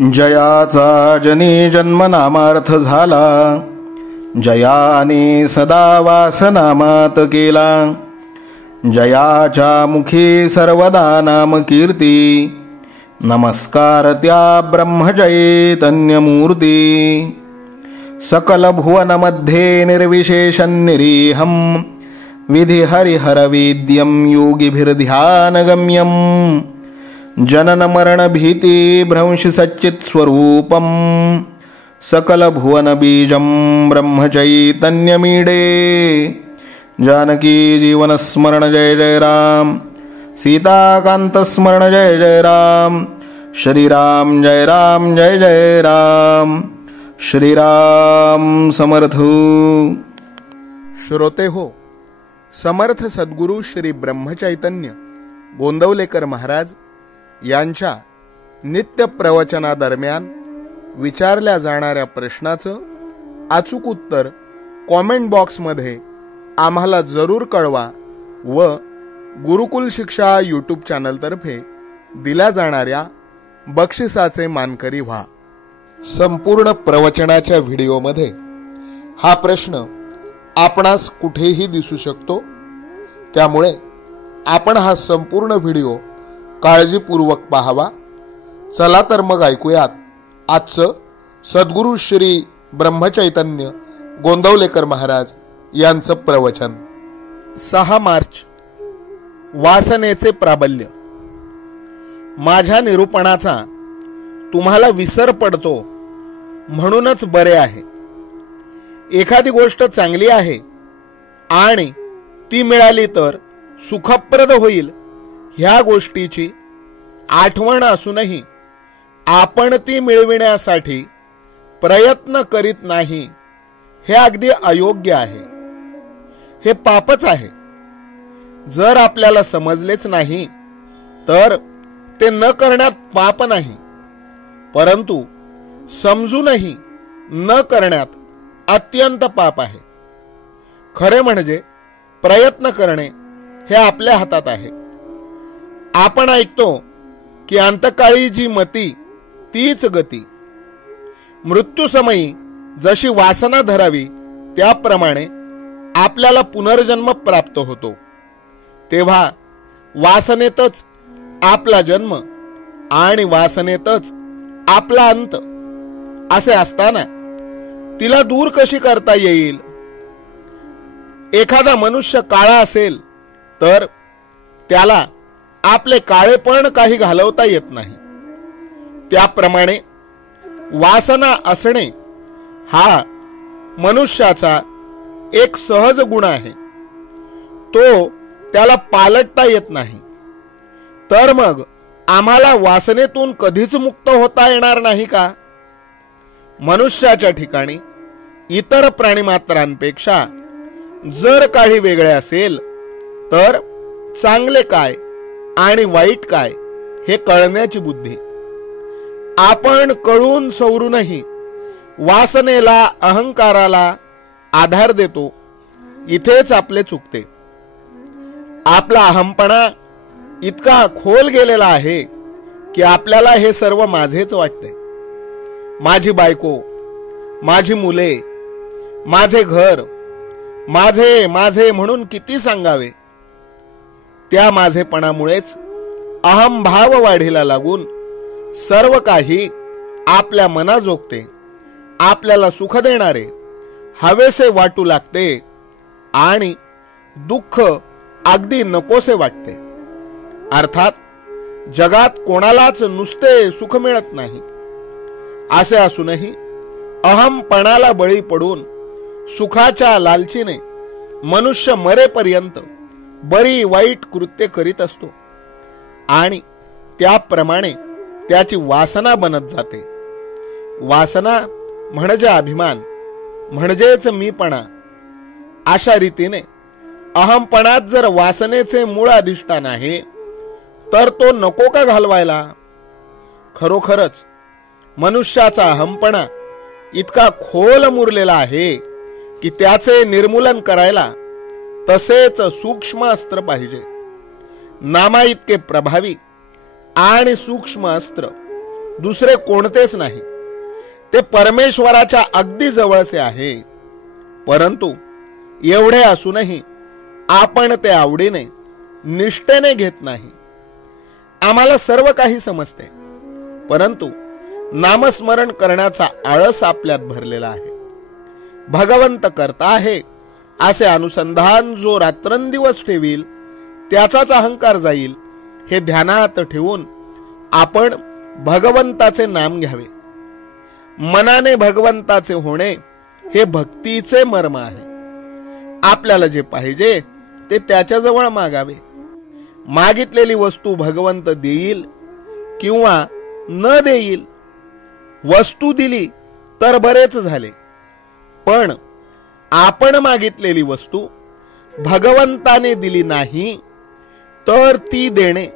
जयाचा जनी जन्म नामार्थ झाला, जयाने सदा वासनामात केला. जयाच्या मुखी सर्वदा नाम कीर्ती, नमस्कार त्या ब्रह्मचैतन्यमूर्ती. सकल भुवनमध्ये निर्विशेषं निरीहं, विधि हरिहरवेद्यं योगिभिर्ध्यानगम्यं. जनन मरण भीति भ्रंश सच्चित् स्वरूपं, सकल भुवन बीजं ब्रह्मचैतन्यमीडे. जानकी जीवन स्मरण जय जय राम, सीताकांत स्मरण जय जय राम. श्रीराम जय राम जय जय राम. श्रीराम समर्थ. श्रोते हो, समर्थ सद्गुरू श्री ब्रह्मचैतन्य गोंदवलेकर महाराज यांच्या नित्य प्रवचनादरम्यान विचारल्या जाणाऱ्या प्रश्नाचं अचूक उत्तर कॉमेंट बॉक्समध्ये आम्हाला जरूर कळवा व गुरुकुल शिक्षा यूट्यूब चॅनलतर्फे दिल्या जाणाऱ्या बक्षिसाचे मानकरी व्हा. संपूर्ण प्रवचनाच्या व्हिडिओमध्ये हा प्रश्न आपणास कुठेही दिसू शकतो, त्यामुळे आपण हा संपूर्ण व्हिडिओ काळजीपूर्वक पाहावा. चला तर मग ऐकूयात आजचं सद्गुरू श्री ब्रह्मचैतन्य गोंदवलेकर महाराज यांचं प्रवचन. 6 मार्च. वासनेचे प्राबल्य. माझ्या निरूपणाचा तुम्हाला विसर पडतो म्हणूनच बरे आहे. एखादी गोष्ट चांगली आहे आणि ती मिळाली तर सुखप्रद होईल ह्या गोष्टीची आठवण असूनही आपण ती मिळविण्यासाठी प्रयत्न करीत नाही, हे अगदी अयोग्य आहे. हे पापच आहे. जर आपल्याला समजलेच नाही तर ते न करण्यात पाप नाही, परंतु समजूनही न करण्यात अत्यंत पाप आहे. खरे म्हणजे प्रयत्न करणे हे आपल्या हातात आहे. आपण ऐकतो की अंतकाळी जी मती तीच गती. मृत्यूसमयी जशी वासना धरावी त्याप्रमाणे आपल्याला पुनर्जन्म प्राप्त होतो. तेव्हा वासनेतच आपला जन्म आणि वासनेतच आपला अंत असे असताना तिला दूर कशी करता येईल? एखादा मनुष्य काळा असेल तर त्याला आपले काळेपण काही घालवता येत नाही. त्याप्रमाणे वासना असणे हा मनुष्याचा एक सहज गुण आहे. तो त्याला पालटता येत नाही. तर मग आम्हाला वासनेतून कधीच मुक्त होता येणार नाही का? मनुष्याच्या ठिकाणी इतर प्राणीमात्रांपेक्षा जर काही वेगळे असेल तर चांगले काय आणि वाईट काय हे कळण्याची बुद्धी. आपण कळून सवरूनही वासनेला अहंकाराला आधार देतो, इथेच आपले चुकते. आपला अहंपणा इतका खोल गेलेला आहे की आपल्याला हे सर्व माझेच वाटते. माझी बायको, माझी मुले, माझे घर, माझे माझे म्हणून किती सांगावे. त्या माझेपणामुळेच अहंभाव वाढीला लागून सर्व काही आपल्या मनाजोगते, आपल्याला सुख देणारे हवेसे वाटू लागते आणि दुःख अगदी नकोसे वाटते. अर्थात जगात कोणालाच नुसते सुख मिळत नाही. असे असूनही अहंपणाला बळी पडून सुखाच्या लालचीने मनुष्य मरेपर्यंत बरी वाईट कृत्य करीत असतो आणि त्याप्रमाणे त्याची वासना बनत जाते. वासना म्हणजे अभिमान, म्हणजेच मीपणा. अशा रीतीने अहंपणात जर वासनेचे मूळ अधिष्ठान आहे तर तो नको का घालवायला? खरोखरच मनुष्याचा अहंपणा इतका खोल मुरलेला आहे की त्याचे निर्मूलन करायला तसेच सूक्ष्म अस्त्र पाहिजे. नामा इतके प्रभावी आणि सूक्ष्म अस्त्र दुसरे कोणतेच नाही. ते परमेश्वराच्या अगदी जवळचे आहे. परंतु एवढे असूनही आपण ते आवडीने निष्ठेने घेत नाही. आम्हाला सर्व काही समजते, परंतु नामस्मरण करण्याचा आळस आपल्यात भरलेला आहे. भगवंत करता आहे असे अनुसंधान जो रात्रंदिवस ठेवील त्याचाच अहंकार जाईल. हे ध्यानात ठेवून आपण भगवंताचे नाम घ्यावे. मनाने भगवंताचे होणे हे भक्तीचे मर्म आहे. आपल्याला जे पाहिजे ते त्याच्याजवळ मागावे. मागितलेली वस्तू भगवंत देईल किंवा न देईल. वस्तू दिली तर बरेच झाले, पण आपण मागितलेली वस्तू भगवंताने दिली नाही तर ती देणे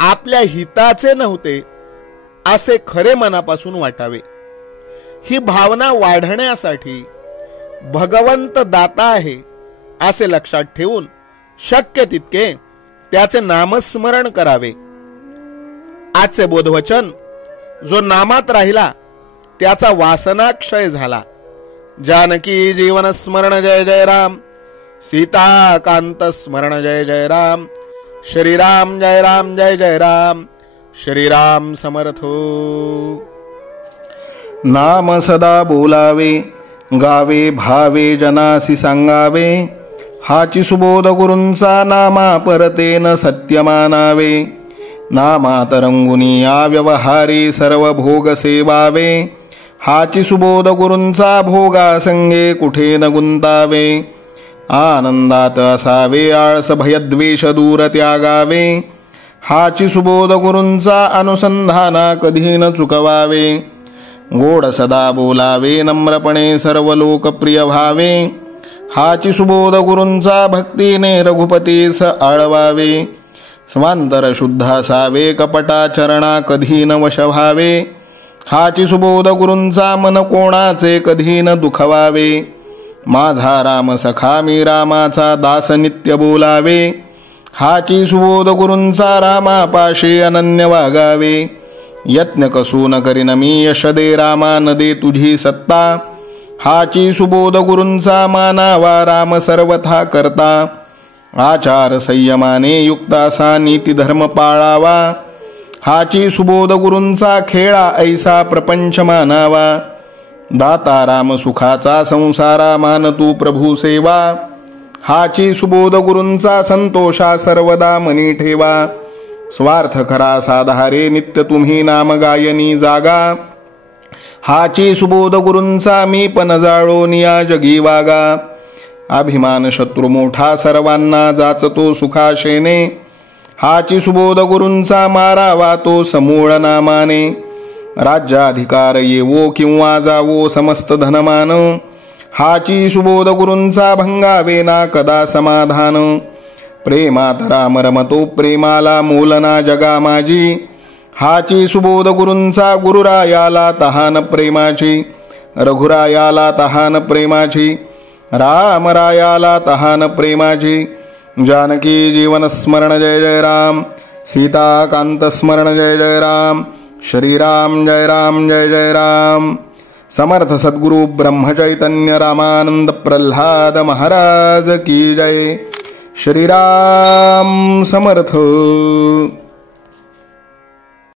आपल्या हिताचे नव्हते असे खरे मनापासून वाटावे. ही भावना वाढण्यासाठी भगवंत दाता आहे असे लक्षात ठेवून शक्य तितके त्याचे नामस्मरण करावे. आजचे बोधवचन जो नामात राहिला त्याचा वासनाक्षय झाला. जानकी जीवन स्मरण जय जय राम. सीताकांत स्मरण जय जय राम. श्रीराम जय राम जय जय राम. श्रीराम समर्थो. नाम सदा बोलावे, गावे भावे जनासी सांगावे. हाची सुबोध गुरूंचा नामा परतेन सत्य मानावे. नामात रंगुनी व्यवहारी सर्व भोग सेवावे. हाची सुबोध गुरूंचा भोगा संगे कुठे न गुंतावे. आनंदात असावे आळस भयद्वेष दूर त्यागावे. हाची सुबोध गुरूंचा अनुसंधाना कधी न चुकवावे. गोड सदा बोलावे नम्रपणे सर्व लोकप्रिय व्हावे. हाची सुबोध गुरूंचा भक्तीने रघुपतीस आळवावे. स्वांतर शुद्ध असावे कपटाचरणा कधी न वश व्हावे. हाची सुबोध गुरूंचा मन कोणाचे कधी न दुखवावे. माझा राम सखा मी रामाचा दास नित्य बोलावे. हाची सुबोध गुरूंचा रामापाशी अनन्य वागावे. यत्न कसू न करीन मी यश दे रामा न दे तुझी सत्ता. हाची सुबोध गुरूंचा मानावा राम सर्वथा करता. आचार संयमाने युक्त असा नीती धर्म पाळावा. हाची सुबोध गुरूंचा खेळा ऐसा प्रपंच मानावा. दाता राम सुखाचा संसारा मान तू प्रभू सेवा. हाची सुबोध गुरूंचा संतोषा सर्वदा मनी ठेवा. स्वार्थ खरा साधारे नित्य तुम्ही नाम गायनी जागा. हाची सुबोध गुरूंचा मी पण जाळो निया जगी वागा. अभिमान शत्रू मोठा सर्वांना जाचतो सुखाशेने. हाची सुबोध गुरूंचा मारावा तो समूळ नामाने. राज्याधिकार येवो किंवा जावो समस्त धनमान. हाची सुबोध गुरूंचा भंगावे ना कदा समाधान. प्रेमात राम रमतो प्रेमाला मोलना जगा माझी. हाची सुबोध गुरूंचा गुरुरायाला तहान प्रेमाची. रघुरायाला तहान प्रेमाची. रामरायाला तहान प्रेमाची. जानकी जीवन स्मरण जय जय राम. सीताकांत स्मरण जय जय राम. श्रीराम जय राम जय जय राम. समर्थ सद्गुरु ब्रह्मचैतन्य रामानंद प्रल्हाद महाराज की जय. श्रीराम समर्थ.